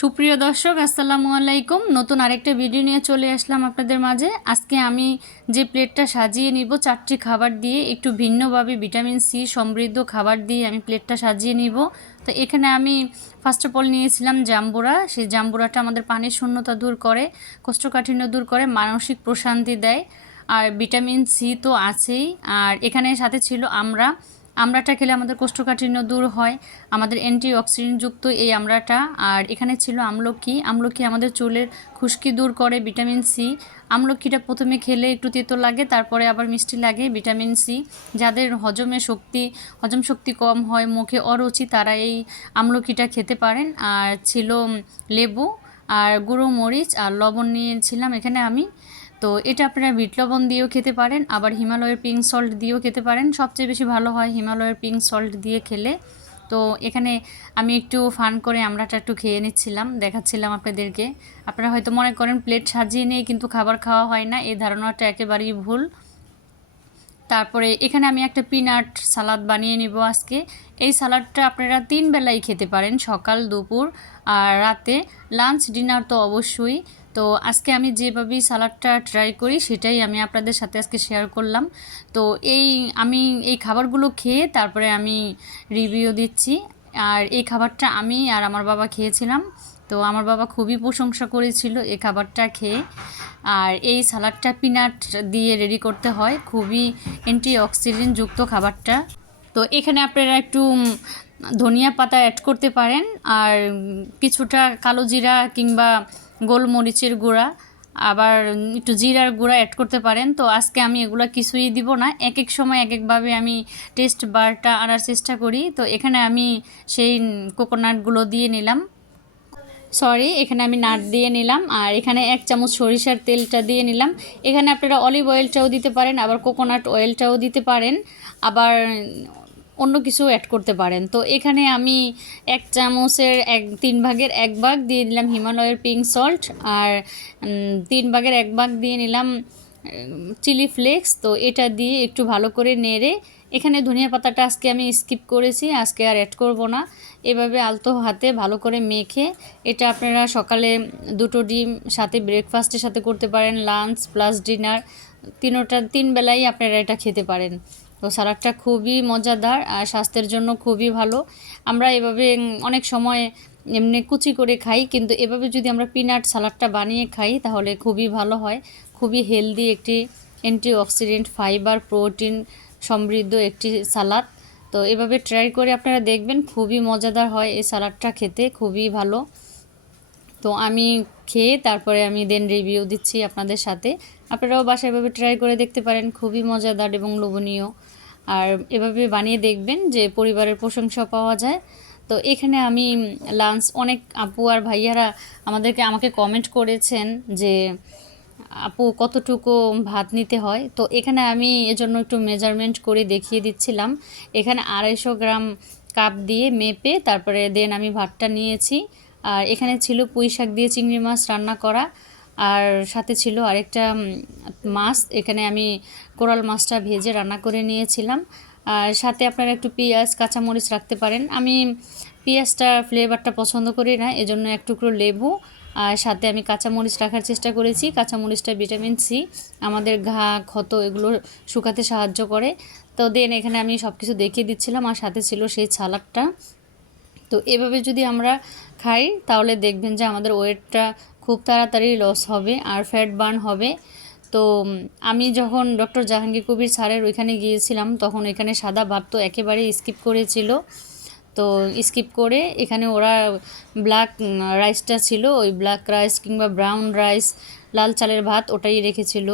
সুপ্রিয় দর্শক আসসালামু আলাইকুম। নতুন আরেকটা ভিডিও নিয়ে চলে আসলাম আপনাদের মাঝে। আজকে আমি যে প্লেটটা সাজিয়ে নিব 4টি খাবার দিয়ে, একটু ভিন্নভাবে ভিটামিন সি সমৃদ্ধ খাবার দিয়ে আমি প্লেটটা সাজিয়ে নিব। তো এখানে আমি ফার্স্ট অফ অল নিয়েছিলাম জাম্বুরা। সেই জাম্বুরাটা আমাদের পানির শূন্যতা দূর করে, কোষ্ঠকাঠিন্য দূর করে, মানসিক প্রশান্তি দেয়। আর ভিটামিন সি তো আছেই। আর এখানে সাথে ছিল আমড়াটা খেলে আমাদের কোষ্ঠকাঠিন্য দূর হয়, আমাদের অ্যান্টিঅক্সিডেন্টযুক্ত এই আমড়াটা। আর এখানে ছিল আমলকি আমাদের চুলের খুশকি দূর করে, ভিটামিন সি। আমলকিটা প্রথমে খেলে একটু তেতো লাগে, তারপরে আবার মিষ্টি লাগে। ভিটামিন সি যাদের হজম শক্তি কম হয়, মুখে অরুচি, তারা এই আমলকিটা খেতে পারেন। আর ছিল লেবু আর গুঁড়ো মরিচ আর লবণ নিয়েছিলাম এখানে আমি। তো এটা আপনারা বিট লবণ দিয়েও খেতে পারেন, আবার হিমালয়ের পিঙ্ক সল্ট দিয়েও খেতে পারেন। সবচেয়ে বেশি ভালো হয় হিমালয়ের পিঙ্ক সল্ট দিয়ে খেলে। তো এখানে আমি একটু ফান করে আমড়াটা একটু খেয়ে নিচ্ছিলাম, দেখাচ্ছিলাম আপনাদেরকে। আপনারা হয়তো মনে করেন প্লেট সাজিয়ে নিয়ে কিন্তু খাবার খাওয়া হয় না, এই ধারণাটা একেবারেই ভুল। তারপরে এখানে আমি একটা পিনাট সালাদ বানিয়ে নিব আজকে। এই সালাদটা আপনারা 3 বেলাই খেতে পারেন, সকাল, দুপুর আর রাতে, লাঞ্চ, ডিনার তো অবশ্যই। তো আজকে আমি যেভাবেই সালাদটা ট্রাই করি সেটাই আমি আপনাদের সাথে আজকে শেয়ার করলাম। তো আমি এই খাবারগুলো খেয়ে তারপরে আমি রিভিউ দিচ্ছি। আর এই খাবারটা আমি আর আমার বাবা খেয়েছিলাম। তো আমার বাবা খুবই প্রশংসা করেছিল এই খাবারটা খেয়ে। আর এই সালাডটা পিনাট দিয়ে রেডি করতে হয়, খুবই অ্যান্টিঅক্সিডেন্টযুক্ত খাবারটা। তো এখানে আপনারা একটু ধনিয়া পাতা অ্যাড করতে পারেন, আর কিছুটা কালো জিরা কিংবা গোলমরিচের গুঁড়া, আবার একটু জিরার গুঁড়া অ্যাড করতে পারেন। তো আজকে আমি এগুলো কিছুই দিব না, এক এক সময় এক একভাবে আমি টেস্ট বারটা আনার চেষ্টা করি। তো এখানে আমি সেই কোকোনাটগুলো দিয়ে নিলাম, এখানে আমি নাট দিয়ে নিলাম। আর এখানে 1 চামচ সরিষার তেলটা দিয়ে নিলাম। এখানে আপনারা অলিভ অয়েলটাও দিতে পারেন, আবার কোকোনাট অয়েলটাও দিতে পারেন, আবার অন্য কিছু অ্যাড করতে পারেন। তো এখানে আমি 1 চামচের 3 ভাগের 1 ভাগ দিয়ে দিলাম হিমালয়ের পিঙ্ক সল্ট, আর 3 ভাগের 1 ভাগ দিয়ে নিলাম চিলি ফ্লেক্স। তো এটা দিয়ে একটু ভালো করে নেড়ে, এখানে ধনিয়া পাতাটা আজকে আমি স্কিপ করেছি, আজকে আর অ্যাড করব না। এভাবে আলতো হাতে ভালো করে মেখে, এটা আপনারা সকালে 2টো ডিম সাথে ব্রেকফাস্টের সাথে করতে পারেন, লাঞ্চ প্লাস ডিনার, 3 বেলাই আপনারা এটা খেতে পারেন। তো সালাডটা খুবই মজাদার আর স্বাস্থ্যের জন্য খুবই ভালো। আমরা এভাবে অনেক সময় এমনি কুচি করে খাই, কিন্তু এভাবে যদি আমরা পিনাট সালাডটা বানিয়ে খাই তাহলে খুবই ভালো হয়। খুবই হেলদি একটি অ্যান্টিঅক্সিডেন্ট, ফাইবার, প্রোটিন সমৃদ্ধ একটি সালাদ। তো এভাবে ট্রাই করে আপনারা দেখবেন, খুবই মজাদার হয় এই সালাডটা, খেতে খুবই ভালো। তো আমি খেয়ে তারপরে আমি রিভিউ দিচ্ছি আপনাদের সাথে। আপনারাও বাসায় এভাবে ট্রাই করে দেখতে পারেন, খুবই মজাদার এবং লোভনীয়। আর এভাবে বানিয়ে দেখবেন যে পরিবারের প্রশংসা পাওয়া যায়। তো এখানে আমি লাঞ্চ, অনেক আপু আর ভাইয়ারা আমাকে কমেন্ট করেছেন যে আপু কতটুকু ভাত নিতে হয়। তো এখানে আমি এজন্য একটু মেজারমেন্ট করে দেখিয়ে দিচ্ছিলাম। এখানে 250 গ্রাম কাপ দিয়ে মেপে তারপরে আমি ভাতটা নিয়েছি। আর এখানে ছিল পুঁই শাক দিয়ে চিংড়ি মাছ রান্না করা, আর সাথে ছিল আরেকটা মাছ। এখানে আমি কোরাল মাছটা ভেজে রান্না করে নিয়েছিলাম। আর সাথে আপনারা একটু পেঁয়াজ, কাঁচামরিচ রাখতে পারেন। আমি পেঁয়াজটা ফ্লেভারটা পছন্দ করি না, এজন্য এক টুকরো লেবু আর সাথে আমি কাঁচামরিচ রাখার চেষ্টা করেছি। কাঁচামরিচটা ভিটামিন সি, আমাদের ঘা, ক্ষত এগুলো শুকাতে সাহায্য করে। তো এখানে আমি সব কিছু দেখিয়ে দিচ্ছিলাম, আর সাথে ছিল সেই সালাডটা। তো এভাবে যদি আমরা খাই তাহলে দেখবেন যে আমাদের ওয়েটটা খুব তাড়াতাড়ি লস হবে আর ফ্যাট বার্ন হবে। তো আমি যখন ডক্টর জাহাঙ্গীর কবির স্যারের ওইখানে গিয়েছিলাম তখন এখানে সাদা ভাত তো একেবারেই স্কিপ করেছিল। তো স্কিপ করে এখানে ওরা ব্ল্যাক রাইসটা ছিল, ওই ব্ল্যাক রাইস কিংবা ব্রাউন রাইস, লাল চালের ভাত, ওটাই রেখেছিল।